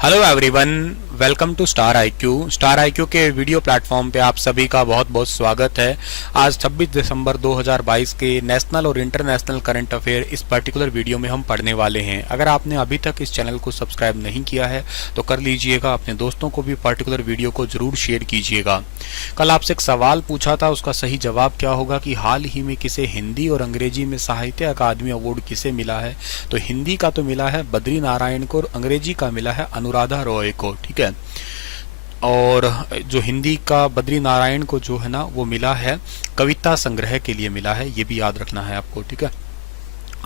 Hello everyone, welcome to star IQ. Star IQ के video platform पे आप सभी का बहुत बहुत स्वागत है। आज 26 दिसंबर 2022 के नेशनल और इंटरनेशनल करंट अफेयर इस पर्टिकुलर वीडियो में हम पढ़ने वाले हैं। अगर आपने अभी तक इस चैनल को सब्सक्राइब नहीं किया है तो कर लीजिएगा, अपने दोस्तों को भी पर्टिकुलर वीडियो को जरूर शेयर कीजिएगा। कल आपसे एक सवाल पूछा था, उसका सही जवाब क्या होगा कि हाल ही में किसे हिंदी और अंग्रेजी में साहित्य अकादमी अवार्ड किसे मिला है। तो हिंदी का तो मिला है बद्री नारायण को और अंग्रेजी का मिला है अनुराधा रॉय को। ठीक है, और जो हिंदी का बद्री नारायण को जो है ना वो मिला है कविता संग्रह के लिए मिला है, ये भी याद रखना है आपको। ठीक है,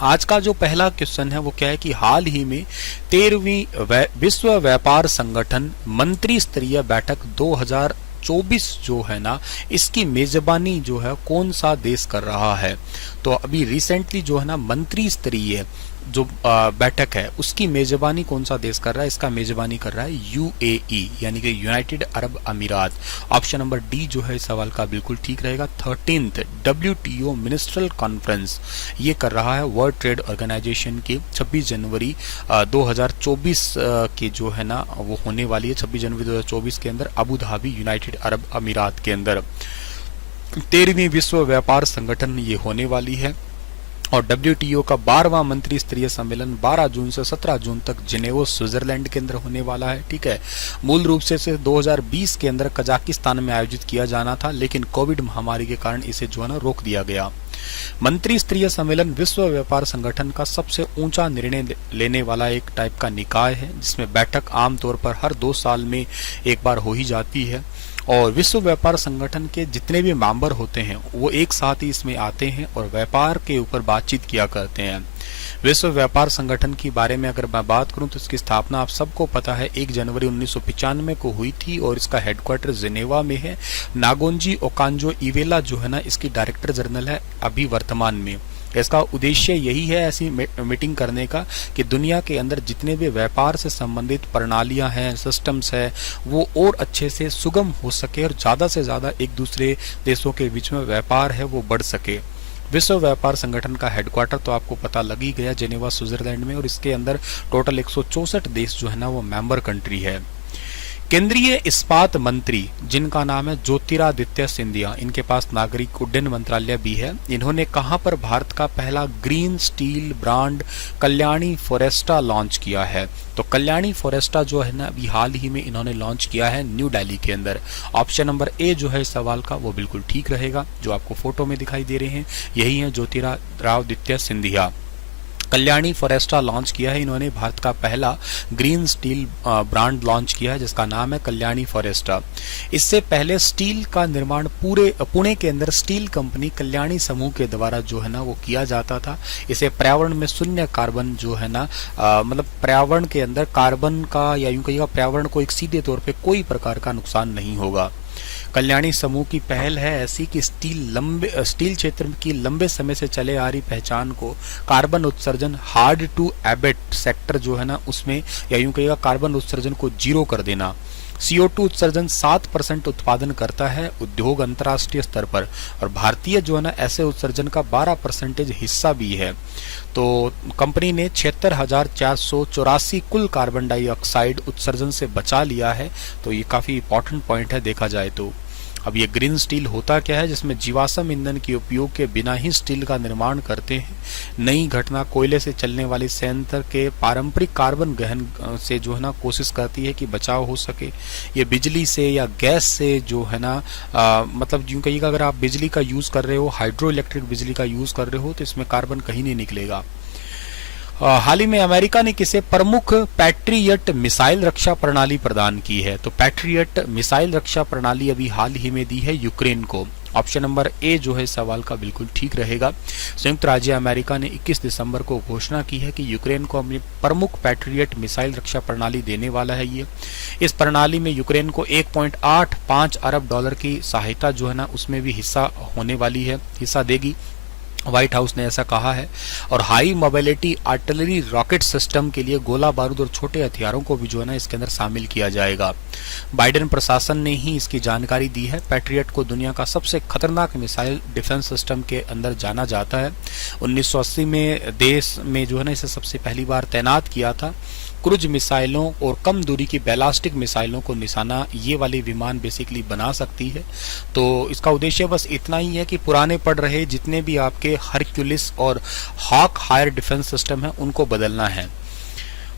आज का जो पहला क्वेश्चन है वो क्या है कि हाल ही में 13वीं विश्व व्यापार संगठन मंत्री स्तरीय बैठक 2024 जो है ना इसकी मेजबानी जो है कौन सा देश कर रहा है। तो अभी रिसेंटली जो है ना मंत्री स्तरीय जो बैठक है उसकी मेजबानी कौन सा देश कर रहा है। इसका मेजबानी कर रहा है यूएई यानी कि यूनाइटेड अरब अमीरात। ऑप्शन नंबर डी जो है इस सवाल का बिल्कुल ठीक रहेगा। 13th WTO मिनिस्ट्रल कॉन्फ्रेंस ये कर रहा है वर्ल्ड ट्रेड ऑर्गेनाइजेशन की 26 जनवरी 2024 के जो है ना वो होने वाली है। 26 जनवरी 2024 के अंदर अबू धाबी यूनाइटेड अरब अमीरात के अंदर 13वीं विश्व व्यापार संगठन ये होने वाली है। और WTO का 12वां मंत्री स्तरीय सम्मेलन 12 जून से 17 जून तक जिनेवा स्विट्जरलैंड के अंदर होने वाला है। ठीक है, मूल रूप से 2020 के अंदर कजाकिस्तान में आयोजित किया जाना था, लेकिन कोविड महामारी के कारण इसे जो है ना रोक दिया गया। मंत्री स्तरीय सम्मेलन विश्व व्यापार संगठन का सबसे ऊंचा निर्णय लेने वाला एक टाइप का निकाय है, जिसमें बैठक आमतौर पर हर 2 साल में एक बार हो ही जाती है। और विश्व व्यापार संगठन के जितने भी मेंबर होते हैं वो एक साथ ही इसमें आते हैं और व्यापार के ऊपर बातचीत किया करते हैं। विश्व व्यापार संगठन के बारे में अगर मैं बात करूं तो इसकी स्थापना आप सबको पता है 1 जनवरी 1995 को हुई थी और इसका हेडक्वार्टर जिनेवा में है। नागोंजी ओकांजो इवेला जो है ना इसकी डायरेक्टर जनरल है अभी वर्तमान में। इसका उद्देश्य यही है ऐसी मीटिंग करने का कि दुनिया के अंदर जितने भी व्यापार से संबंधित प्रणालियां हैं, सिस्टम्स है, वो और अच्छे से सुगम हो सके और ज़्यादा से ज़्यादा एक दूसरे देशों के बीच में व्यापार है वो बढ़ सके। विश्व व्यापार संगठन का हेडक्वार्टर तो आपको पता लग ही गया जिनेवा स्विट्जरलैंड में, और इसके अंदर टोटल 164 देश जो है ना वो मेंबर कंट्री है। केंद्रीय इस्पात मंत्री जिनका नाम है ज्योतिरादित्य सिंधिया, इनके पास नागरिक उड्डयन मंत्रालय भी है। इन्होंने कहां पर भारत का पहला green steel brand Kalyani Foresta launch किया है। तो कल्याणी फोरेस्टा जो है ना अभी हाल ही में इन्होंने लॉन्च किया है न्यू दिल्ली के अंदर। ऑप्शन नंबर ए जो है इस सवाल का वो बिल्कुल ठीक रहेगा। जो आपको फोटो में दिखाई दे रहे हैं यही है ज्योतिरादित्य सिंधिया। कल्याणी फोरेस्टा लॉन्च किया है इन्होंने, भारत का पहला ग्रीन स्टील ब्रांड लॉन्च किया है जिसका नाम है कल्याणी फोरेस्टा। इससे पहले स्टील का निर्माण पुणे के अंदर स्टील कंपनी कल्याणी समूह के द्वारा जो है ना वो किया जाता था। इसे पर्यावरण में शून्य कार्बन जो है ना मतलब पर्यावरण के अंदर कार्बन का या यूं कहिएगा पर्यावरण को एक सीधे तौर पे कोई प्रकार का नुकसान नहीं होगा। कल्याणी समूह की पहल है ऐसी कि स्टील क्षेत्र की लंबे समय से चले आ रही पहचान को कार्बन उत्सर्जन हार्ड टू एबेट सेक्टर जो है ना उसमें या यूं कहिएगा कार्बन उत्सर्जन को 0 कर देना। CO2 उत्सर्जन 7% उत्पादन करता है उद्योग अंतर्राष्ट्रीय स्तर पर, और भारतीय जो है ना ऐसे उत्सर्जन का 12% हिस्सा भी है। तो कंपनी ने 76,484 कुल कार्बन डाइऑक्साइड उत्सर्जन से बचा लिया है। तो ये काफी इंपॉर्टेंट पॉइंट है देखा जाए तो। अब ये ग्रीन स्टील होता क्या है, जिसमें जीवाश्म ईंधन के उपयोग के बिना ही स्टील का निर्माण करते हैं। नई घटना कोयले से चलने वाली संयंत्र के पारंपरिक कार्बन गहन से जो है ना कोशिश करती है कि बचाव हो सके। ये बिजली से या गैस से जो है ना मतलब यूं कहिएगा अगर आप बिजली का यूज कर रहे हो, हाइड्रो इलेक्ट्रिक बिजली का यूज कर रहे हो तो इसमें कार्बन कहीं नहीं निकलेगा। हाल ही में अमेरिका ने किसे प्रमुख पैट्रियट मिसाइल रक्षा प्रणाली प्रदान की है। तो पैट्रियट मिसाइल रक्षा प्रणाली अभी हाल ही में दी है यूक्रेन को। ऑप्शन नंबर ए जो है सवाल का बिल्कुल ठीक रहेगा। संयुक्त राज्य अमेरिका ने 21 दिसंबर को घोषणा की है कि यूक्रेन को अपनी प्रमुख पैट्रियट मिसाइल रक्षा प्रणाली देने वाला है। ये इस प्रणाली में यूक्रेन को 1.85 अरब डॉलर की सहायता जो है ना उसमें भी हिस्सा होने वाली है, हिस्सा देगी। व्हाइट हाउस ने ऐसा कहा है। और high mobility artillery rocket system के लिए गोला बारूद और छोटे हथियारों को भी जो है ना इसके अंदर शामिल किया जाएगा। बाइडेन प्रशासन ने ही इसकी जानकारी दी है। पैट्रियट को दुनिया का सबसे खतरनाक मिसाइल डिफेंस सिस्टम के अंदर जाना जाता है। 1980 में देश में जो है ना इसे सबसे पहली बार तैनात किया था। क्रूज मिसाइलों और कम दूरी की बैलिस्टिक मिसाइलों को निशाना ये वाले विमान बेसिकली बना सकती है। तो इसका उद्देश्य बस इतना ही है कि पुराने पड़ रहे जितने भी आपके हरक्यूलिस और हॉक हायर डिफेंस सिस्टम है उनको बदलना है।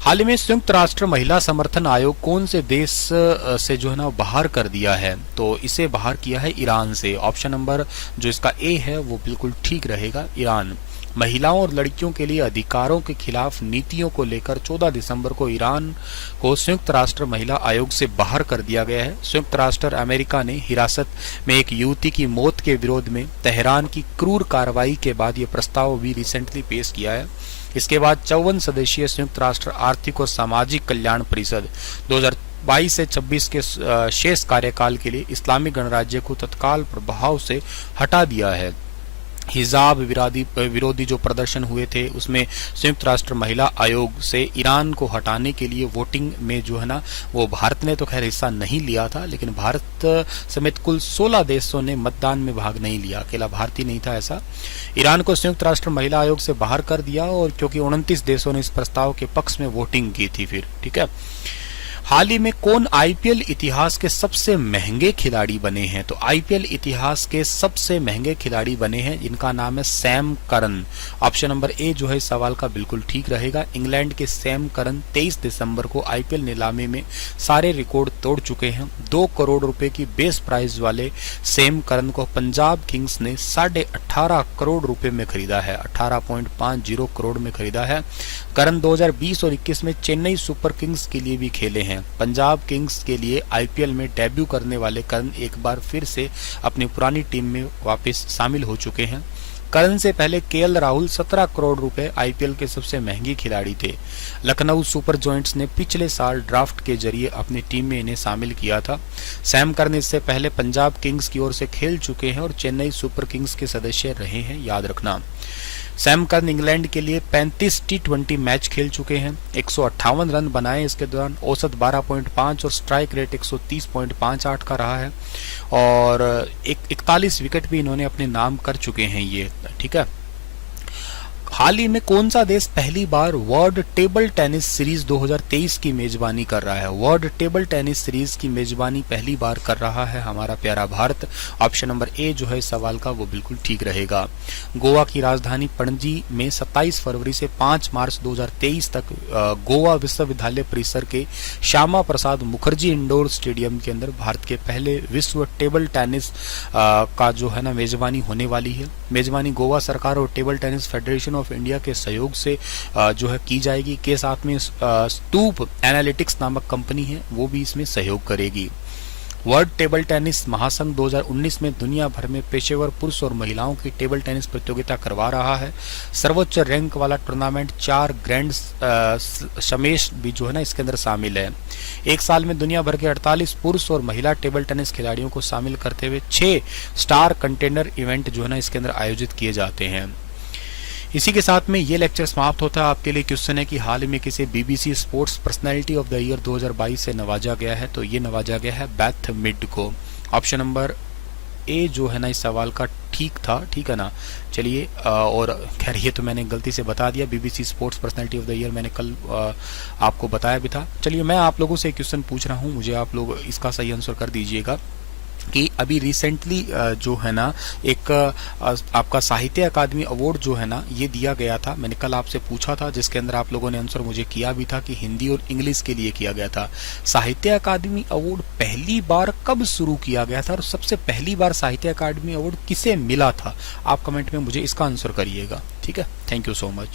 हाल ही में संयुक्त राष्ट्र महिला समर्थन आयोग कौन से देश से जो है ना बाहर कर दिया है, तो इसे बाहर किया है ईरान से। ऑप्शन नंबर जो इसका ए है वो बिल्कुल ठीक रहेगा, ईरान। महिलाओं और लड़कियों के लिए अधिकारों के खिलाफ नीतियों को लेकर 14 दिसंबर को ईरान को संयुक्त राष्ट्र महिला आयोग से बाहर कर दिया गया है। संयुक्त राष्ट्र अमेरिका ने हिरासत में एक युवती की मौत के विरोध में तेहरान की क्रूर कार्रवाई के बाद ये प्रस्ताव भी रिसेंटली पेश किया है। इसके बाद 54 सदस्यीय संयुक्त राष्ट्र आर्थिक और सामाजिक कल्याण परिषद 2022 से 26 के शेष कार्यकाल के लिए इस्लामिक गणराज्य को तत्काल प्रभाव से हटा दिया है। हिजाब विरोधी जो प्रदर्शन हुए थे उसमें संयुक्त राष्ट्र महिला आयोग से ईरान को हटाने के लिए वोटिंग में जो है ना वो भारत ने तो खैर हिस्सा नहीं लिया था, लेकिन भारत समेत कुल 16 देशों ने मतदान में भाग नहीं लिया, अकेला भारत ही नहीं था ऐसा। ईरान को संयुक्त राष्ट्र महिला आयोग से बाहर कर दिया और क्योंकि 29 देशों ने इस प्रस्ताव के पक्ष में वोटिंग की थी फिर, ठीक है। हाल ही में कौन आईपीएल इतिहास के सबसे महंगे खिलाड़ी बने हैं, तो आईपीएल इतिहास के सबसे महंगे खिलाड़ी बने हैं इनका नाम है Sam Curran. Option number A जो है इस सवाल का बिल्कुल ठीक रहेगा। इंग्लैंड के सैम करन 23 दिसंबर को आईपीएल नीलामी में सारे रिकॉर्ड तोड़ चुके हैं। 2 करोड़ रुपए की बेस प्राइस वाले सैम करन को पंजाब किंग्स ने 18.5 करोड़ रुपए में खरीदा है, 18.50 करोड़ में खरीदा है। करन 2020 और 21 में चेन्नई सुपर किंग्स के लिए भी खेले हैं। पंजाब किंग्स के लिए आईपीएल में डेब्यू करने वाले करन एक बार फिर से अपनी पुरानी टीम में वापस शामिल हो चुके हैं। करन से पहले केएल राहुल 17 करोड़ रुपए आईपीएल के सबसे महंगे खिलाड़ी थे। लखनऊ सुपर जॉयंट्स ने पिछले साल ड्राफ्ट के जरिए अपनी टीम में इन्हें शामिल किया था। सैम करन इससे पहले पंजाब किंग्स की ओर से खेल चुके हैं और चेन्नई सुपर किंग्स के सदस्य रहे हैं, याद रखना। सैम करन इंग्लैंड के लिए 35 T20 मैच खेल चुके हैं, 158 रन बनाए इसके दौरान, औसत 12.5 और स्ट्राइक रेट 130.58 का रहा है और 41 विकेट भी इन्होंने अपने नाम कर चुके हैं ये, ठीक है। हाल ही में कौन सा देश पहली बार वर्ल्ड टेबल टेनिस सीरीज 2023 की मेजबानी कर रहा है? वर्ल्ड टेबल टेनिस सीरीज की मेजबानी पहली बार कर रहा है हमारा प्यारा भारत। ऑप्शन नंबर ए जो है इस सवाल का वो बिल्कुल ठीक रहेगा। गोवा की राजधानी पणजी में 27 फरवरी से 5 मार्च 2023 तक गोवा विश्वविद्यालय परिसर के श्यामा प्रसाद मुखर्जी इंडोर स्टेडियम के अंदर भारत के पहले विश्व टेबल टेनिस का जो है ना मेजबानी होने वाली है। मेजबानी गोवा सरकार और table tennis federation of India के सहयोग से जो है की जाएगी, के साथ में स्तूप एनालिटिक्स नामक कंपनी है वो भी इसमें सहयोग करेगी। वर्ल्ड टेबल टेनिस महासंघ 2019 में दुनिया भर में पेशेवर पुरुष और महिलाओं की टेबल टेनिस प्रतियोगिता करवा रहा है। सर्वोच्च रैंक वाला टूर्नामेंट 4 ग्रैंड स्मैश भी जो है ना इसके अंदर शामिल है। एक साल में दुनिया भर के 48 पुरुष और महिला टेबल टेनिस खिलाड़ियों को शामिल करते हुए 6 स्टार कंटेनर इवेंट जो है ना इसके अंदर आयोजित किए जाते हैं। इसी के साथ में ये लेक्चर समाप्त होता है। आपके लिए क्वेश्चन है कि हाल ही में किसे BBC sports personality of the year 2022 से नवाजा गया है, तो ये नवाजा गया है बेथ मिड को। ऑप्शन नंबर ए जो है ना इस सवाल का ठीक था, ठीक है ना। चलिए और खैर ये तो मैंने गलती से बता दिया, BBC sports personality of the year मैंने कल आपको बताया भी था। चलिए मैं आप लोगों से क्वेश्चन पूछ रहा हूँ, मुझे आप लोग इसका सही आंसर कर दीजिएगा कि अभी रिसेंटली जो है ना एक आपका साहित्य अकादमी अवार्ड जो है ना ये दिया गया था। मैंने कल आपसे पूछा था जिसके अंदर आप लोगों ने आंसर मुझे किया भी था कि हिंदी और इंग्लिश के लिए किया गया था। साहित्य अकादमी अवार्ड पहली बार कब शुरू किया गया था और सबसे पहली बार साहित्य अकादमी अवार्ड किसे मिला था? आप कमेंट में मुझे इसका आंसर करिएगा, ठीक है। Thank you so much.